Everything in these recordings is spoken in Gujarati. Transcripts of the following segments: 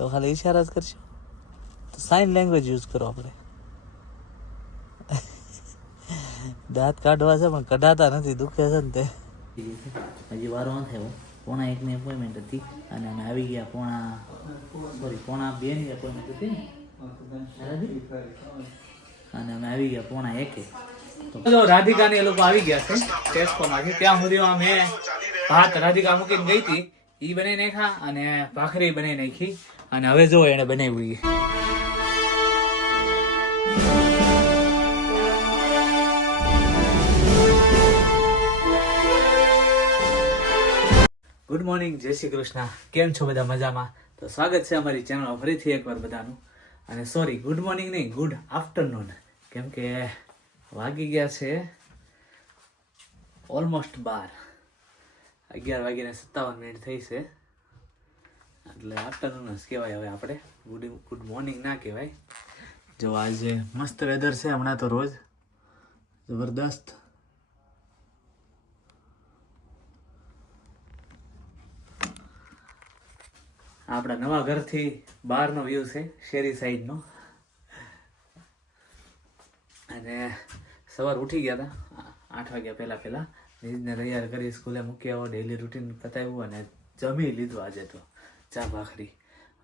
તો ખાલી ઈશારા જ કરશો. તો સાઇન લેંગ્વેજ યુઝ કરો આપણે. દાંત કાઢવા છે પણ કઢાતા નથી, દુખે છે ને તે. હજી વારો ન થયો. 1:45 એપોઇન્ટમેન્ટ હતી અને અમે આવી ગયા 1:30 એપોઇન્ટમેન્ટ હતી ને, અને અમે આવી ગયા 1:45. તો રાધિકાને એ લોકો આવી ગયા છે ટેસ્કોમાંથી. ત્યાં સુધી અમે ભાત રાધિકા મૂકીને ગઈ હતી, એ બનાવી નાખ્યા અને ભાખરી બનાવી નાખી. અને હવે જો એને બનાવી. ગુડ મોર્નિંગ, જય શ્રી કૃષ્ણ. કેમ છો બધા? મજામાં? તો સ્વાગત છે અમારી ચેનલમાં ફરીથી એકવાર બધાનું. અને સોરી, ગુડ મોર્નિંગ નહીં, ગુડ આફ્ટરનૂન, કેમ કે વાગી ગયા છે ઓલમોસ્ટ 11:57 થઈ છે. એટલે આફ્ટરનૂન જ કહેવાય. હવે આપણે ગુડ મોર્નિંગ ના કહેવાય. જો આજે મસ્ત વેધર છે હમણાં તો, રોજ જબરદસ્ત. આપણા નવા ઘરથી બહારનો વ્યૂ છે, શેરી સાઈડનો. અને સવાર ઉઠી ગયા હતા 8 વાગ્યા પહેલા નીજને તૈયાર કરી સ્કૂલે મૂકી આવો, ડેઈલી રૂટીન પતાવ્યું અને જમી લીધું આજે તો ચા ભાખરી.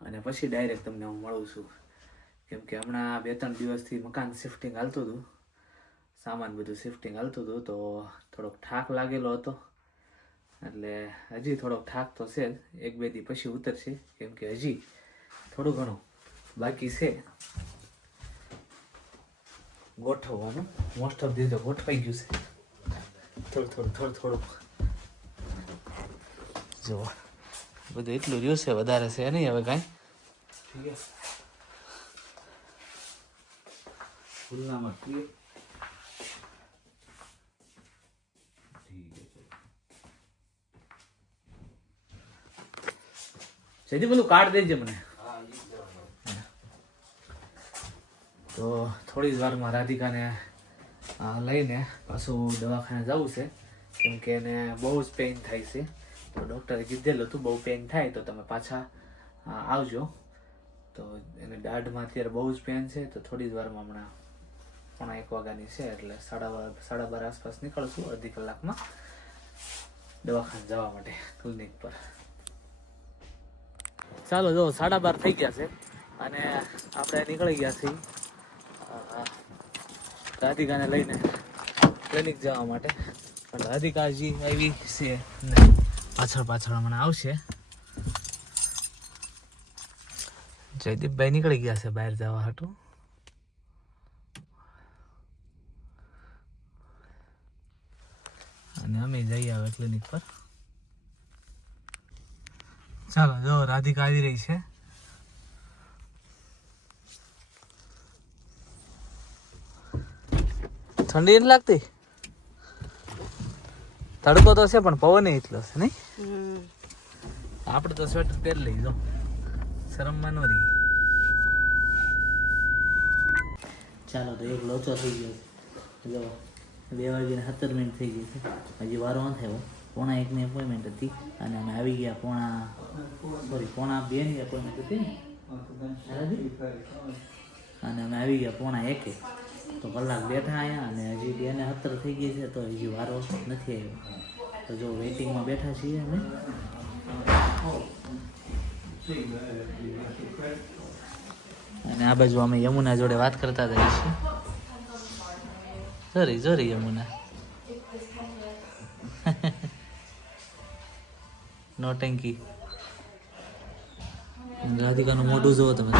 અને પછી ડાયરેક્ટ તમને હું મળું છું, કેમ કે હમણાં 2-3 દિવસથી મકાન શિફ્ટિંગ હાલતું હતું, સામાન બધું શિફ્ટિંગ હાલતું હતું, તો થોડોક થાક લાગેલો હતો. એટલે હજી થોડોક થાક તો છે જ, 1-2 દી પછી ઉતરશે, કેમ કે હજી થોડું ઘણું બાકી છે ગોઠવવાનું. મોસ્ટ ઓફ ધી તો ગોઠવાઈ ગયું છે, થોડું જો બધું એટલું રહ્યું છે, વધારે છે નહીં હવે કાંઈ. ઠીક છે, ખુલ્લામાં જયદીપ પેલું કાર્ડ દેજે મને. તો થોડી જ વારમાં રાધિકાને લઈને પાછું દવાખાને જવું છે, કેમ કે એને બહુ જ પેઇન થાય છે. તો ડૉક્ટરે કીધેલું હતું બહુ પેઇન થાય તો તમે પાછા આવજો. તો એને દાઢમાં અત્યારે બહુ જ પેઇન છે. તો થોડી જ વારમાં હમણાં 1:45 વાગ્યાની છે, એટલે 12:30 આસપાસ નીકળશું, અડધી કલાકમાં દવાખાને જવા માટે ક્લિનિક પર. ચાલો, જો 12:30 થઈ ગયા છે અને આપણે નીકળી ગયા છીએ રાધિકાને લઈને ક્લિનિક જવા માટે. પણ રાધિકા હજી આવી છે પાછળ હમણાં આવશે. જયદીપભાઈ નીકળી ગયા છે બહાર જવા હાટું. અને અમે જઈએ હવે ક્લિનિક પર. ચાલો, જો રાધિકા આવી રહી છે. ઠંડી નથી લાગતી? તડકો તો છે પણ પવન એટલો છે નહીં. આપણે તો સ્વેટર પહેરી લઈ, જો શરમમાં ન રહી. ચાલો, તો એક લોચો થઈ ગયો છે. જો 2:17 થઈ ગઈ છે, હજી વારો ન થયો. 1:45 એપોઇન્ટમેન્ટ હતી અને અમે આવી ગયા 2:30 એપોઇન્ટમેન્ટ હતી ને, અને અમે આવી ગયા 1:45. તો કલાક બેઠા અહીંયા અને હજી 2:17 થઈ ગઈ છે, તો હજી વારો નથી આવ્યો. તો જો વેઇટિંગમાં બેઠા છીએ અમે. અને આ બાજુ અમે યમુના જોડે વાત કરતા હતા છીએ. જોરી યમુના નોટંકી. રાધિકાનું મોઢું જુઓ તમે,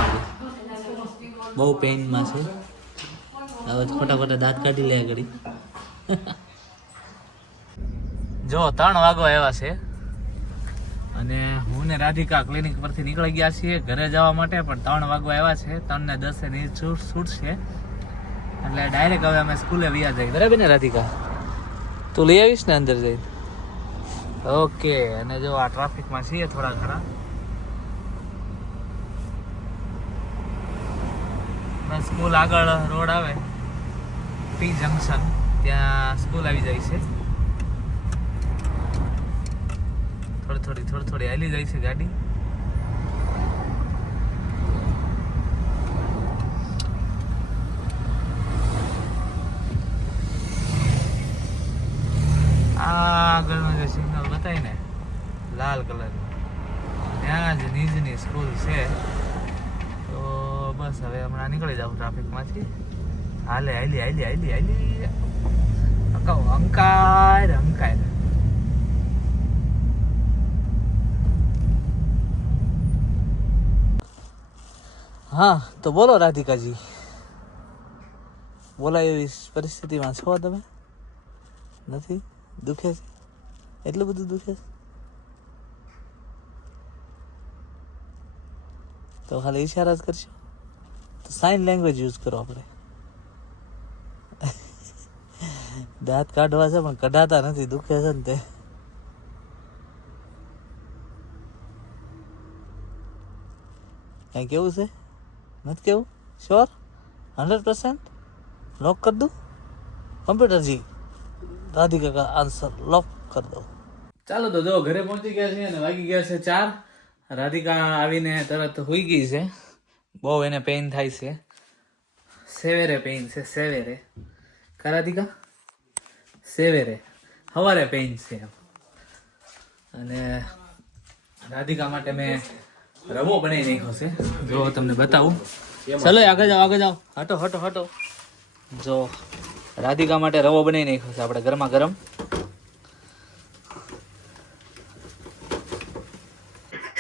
બહુ પેઇનમાં છે. હવે ખોટા દાંત કાઢી લે ઘડી. જો 3 વાગવા આવ્યા છે અને હું ને રાધિકા ક્લિનિક પરથી નીકળી ગયા છીએ ઘરે જવા માટે. પણ 3 વાગવા આવ્યા છે, 3:10 ની છૂટ છે, એટલે ડાયરેક્ટ હવે અમે સ્કૂલે વ્યા જઈએ. બરાબર ને રાધિકા? તું લઈ આવીશ ને અંદર જઈને? ઓકે. અને જો આ ટ્રાફિકમાં છીએ થોડા ઘણા. સ્કૂલ આગળ રોડ આવે ટી જંકશન, ત્યાં સ્કૂલ આવી જાય છે. થોડી હાલી જાય છે ગાડી. ઓલી સિગ્નલ બતાવી ને લાલ કલર ત્યાં જ નીચની સ્કૂલ છે. તો બસ હવે હમણાં નીકળી જાઉં ટ્રાફિકમાંથી. હાલી અંકાય. હા તો બોલો રાધિકાજી, બોલાય એવી પરિસ્થિતિમાં છો તમે? નથી? દુખે છે? એટલું બધું દુખે છે? તો ખાલી ઈશારા જ કરશો? તો સાઇન લેંગ્વેજ યુઝ કરો. આપણે દાંત કાઢવા છે પણ કઢાતા નથી, દુખે છે ને તે. કઈ કેવું છે? નથી કેવું? શ્યોર? 100%? लॉक कर दूं? कंप्यूटर जी राधिका का आंसर लॉक कर दो. ચાલો તો જો ઘરે પહોંચી ગયા છે અને વાગી ગયા છે 4. રાધિકા આવીને તરત હુઈ ગઈ છે. બહુ એને પેઇન થાય છે. સેવેરે પેઇન છે, સેવેરે. કા રાધિકા? સેવેરે સવારે પેઇન છે. અને રાધિકા માટે મેં રવો બનાવી નાખ્યો છે. જો તમને બતાવું. ચલો આગળ જાઓ. હટો. જો રાધિકા માટે રવો બનાવી નાખ્યો છે આપણે ગરમા ગરમ.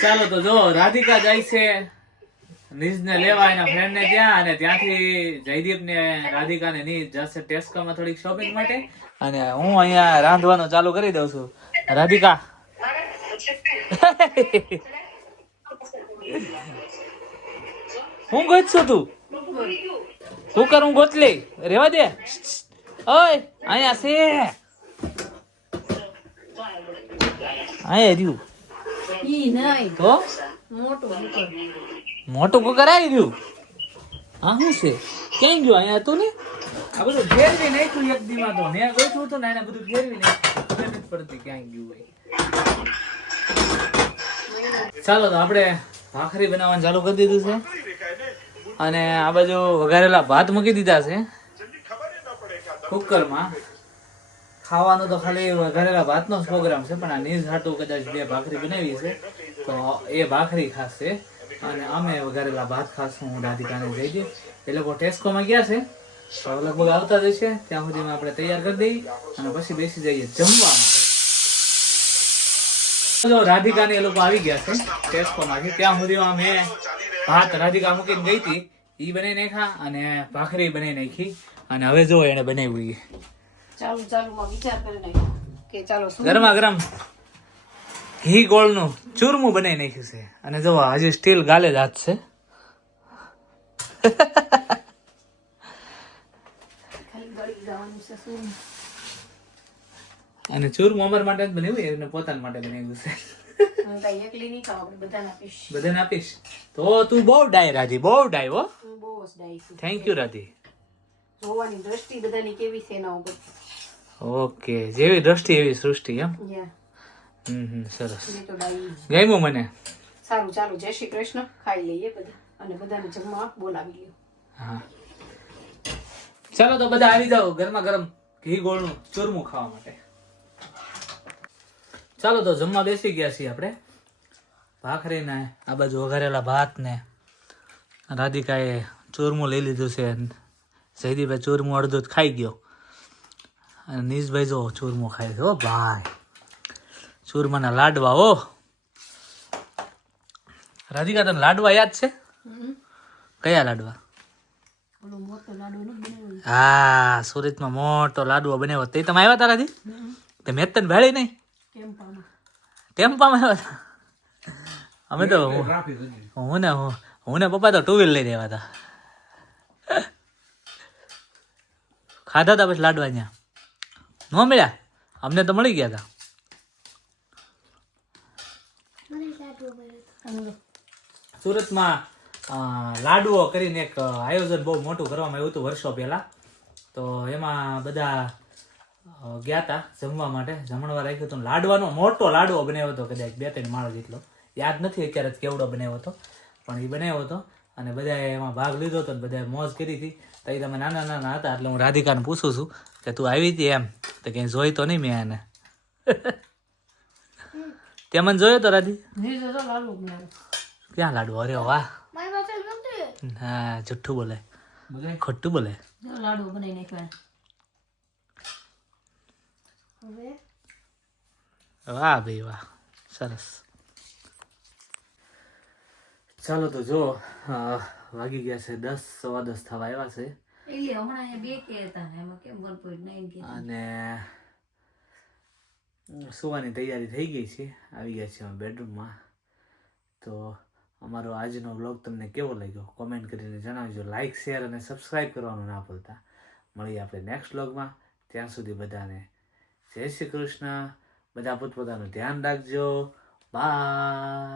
ચાલો તો જો રાધિકા જાય છે નીજને લેવા એના ફ્રેન્ડને ત્યાં, અને ત્યાંથી જયદીપને રાધિકાને નીજ જશે ટેસ્કોમાં થોડીક શોપિંગ માટે, અને હું અહીંયા રાંધવાનું ચાલુ કરી દઉં છું. રાધિકા હું ગોતશું તું? કુકર હું ગોતલી રેવા દે. ઓય અહીંયા છે, અહીંયા રહ્યું. તો મોટું કુકર આવી રહ્યું. હા શું છે? ક્યાં ગયું? અહીંયા હતું ને. આ બધું ફેરવી નાખ્યું એક દીમાં. તો મેં ગોઠવું હતું ને એને બધું ફેરવી નાખ્યું. ખબર નથી પડતી ક્યાં ગયું હોય. ચાલો તો આપણે ભાખરી બનાવવાનું ચાલુ કરી દીધું છે, અને આ બાજુ વઘારેલા ભાત મૂકી દીધા છે કુકરમાં. ખાવાનું તો ખાલી વઘારેલા ભાતનો જ પ્રોગ્રામ છે, પણ આ નીજ હાટું કદાચ 2 ભાખરી બનાવી છે, તો એ ભાખરી ખાશે અને અમે વઘારેલા ભાત ખાશું. હું રાધિકાને જઈ દઈએ. એ લોકો ટેસ્કોમાં ગયા છે, તો લગભગ આવતા જ છે. ત્યાં સુધીમાં આપણે તૈયાર કરી દઈએ અને પછી બેસી જઈએ જમવા માટે. રાધિકા ને એ લોકો આવી ગયા છે ટેસ્કોમાંથી. ત્યાં સુધીમાં મેં ભાત રાધિકા મૂકીને ગઈ હતી, ઈ બનાવી નાખ્યા અને ભાખરી બનાવી નાખી. અને હવે જો એને બનાવી ગરમા ગરમ ઘી ગોળનું ચૂરમું બનાવી નાખ્યું છે. અને જો હજી સ્ટીલ ગાલે જ હાથ છે. અને ચૂરમું અમારા માટે જ બનાવ્યું, એને પોતાના માટે બનાવ્યું છે. બધાને આપીશ. તો તું બહુ ડાય રાધી, બહુ ડાય. હો, થેન્ક યુ રાધી. જોવાની દ્રષ્ટિ બધાની કેવી છે એના ઉપર. ઓકે, જેવી દ્રષ્ટિ એવી સૃષ્ટિ. એમ. સરસ, ગમ્યું મને. સારું, ચાલો જય શ્રી કૃષ્ણ. ખાઈ લઈએ બધા અને બધાને જમવા બોલાવી લ્યો. હા ચાલો તો બધા આવી જાઓ ગરમા ગરમ ઘી ગોળનું ચૂરમું ખાવા માટે. ચાલો તો જમવા બેસી ગયા છીએ આપણે. ભાખરી ને આ બાજુ વઘારેલા ભાત ને રાધિકાએ ચૂરમું લઈ લીધું છે. જયદીપભાઈ ચૂરમું અડધું જ ખાઈ ગયો, અને નીશભાઈ જો ચૂરમું ખાય છે. ઓ ભાઈ, ચૂરમાના લાડવા. ઓ રાધિકા, તને લાડવા યાદ છે? કયા લાડવા? હા, સુરતમાં મોટો લાડવો બનાવ્યો. તે તમે આવ્યા તારાથી? તે મેં તને ભેળી નહીં? ટેમ્પામાં આવ્યા હતા અમે તો. હું ને પપ્પા તો 2 વ્હીલ લઈને આવ્યા હતા. ખાધા હતા પછી લાડવા ત્યાં ન મળ્યા અમને તો મળી ગયા હતા. સુરતમાં લાડવો કરીને એક આયોજન બહુ મોટું કરવામાં આવ્યું હતું વર્ષો પહેલા. તો એમાં બધા ગયા હતા જમવા માટે, જમણવાર રાખ્યું હતું. લાડવાનો મોટો લાડવો બનાવ્યો હતો, કદાચ 2-3 માળ જેટલો. યાદ નથી અત્યારે કેવડો બનાવ્યો હતો, પણ એ બનાવ્યો હતો. અને બધાએ એમાં ભાગ લીધો હતો, બધાએ મોજ કરી હતી. તો એ તમે નાના નાના હતા, એટલે હું રાધિકાને પૂછું છું કે તું આવી હતી એમ. તો કંઈ જોઈ તો નહીં મેં એને. તે મને જોયો તો રાધી નીચે તો લાલુ બનાવે. ક્યાં લાડુ અરે વાહ મારી પાસે નથી. હા જુઠ્ઠું બોલે ખોટું બોલે જો લાડુ બનાવી નાખ્યા. હવે વાહ ભાઈ વાહ સરસ ચાલો તો જો વાગી ગયા છે 10 સવા 10 થવા આવ્યા છે એટલે હમણાં અહીંયા બે કે હતા ને એમાં કેમ 1.9 કે અને સુવાની તૈયારી થઈ ગઈ છે આવી ગયા છે અમે બેડરૂમમાં તો અમારો આજનો વ્લોગ તમને કેવો લાગ્યો કોમેન્ટ કરીને જણાવજો લાઇક શેર અને સબસ્ક્રાઈબ કરવાનું ના ભૂલતા મળીએ આપણે નેક્સ્ટ વ્લોગમાં ત્યાં સુધી બધાને જય શ્રી કૃષ્ણ બધા પોતપોતાનું ધ્યાન રાખજો બાય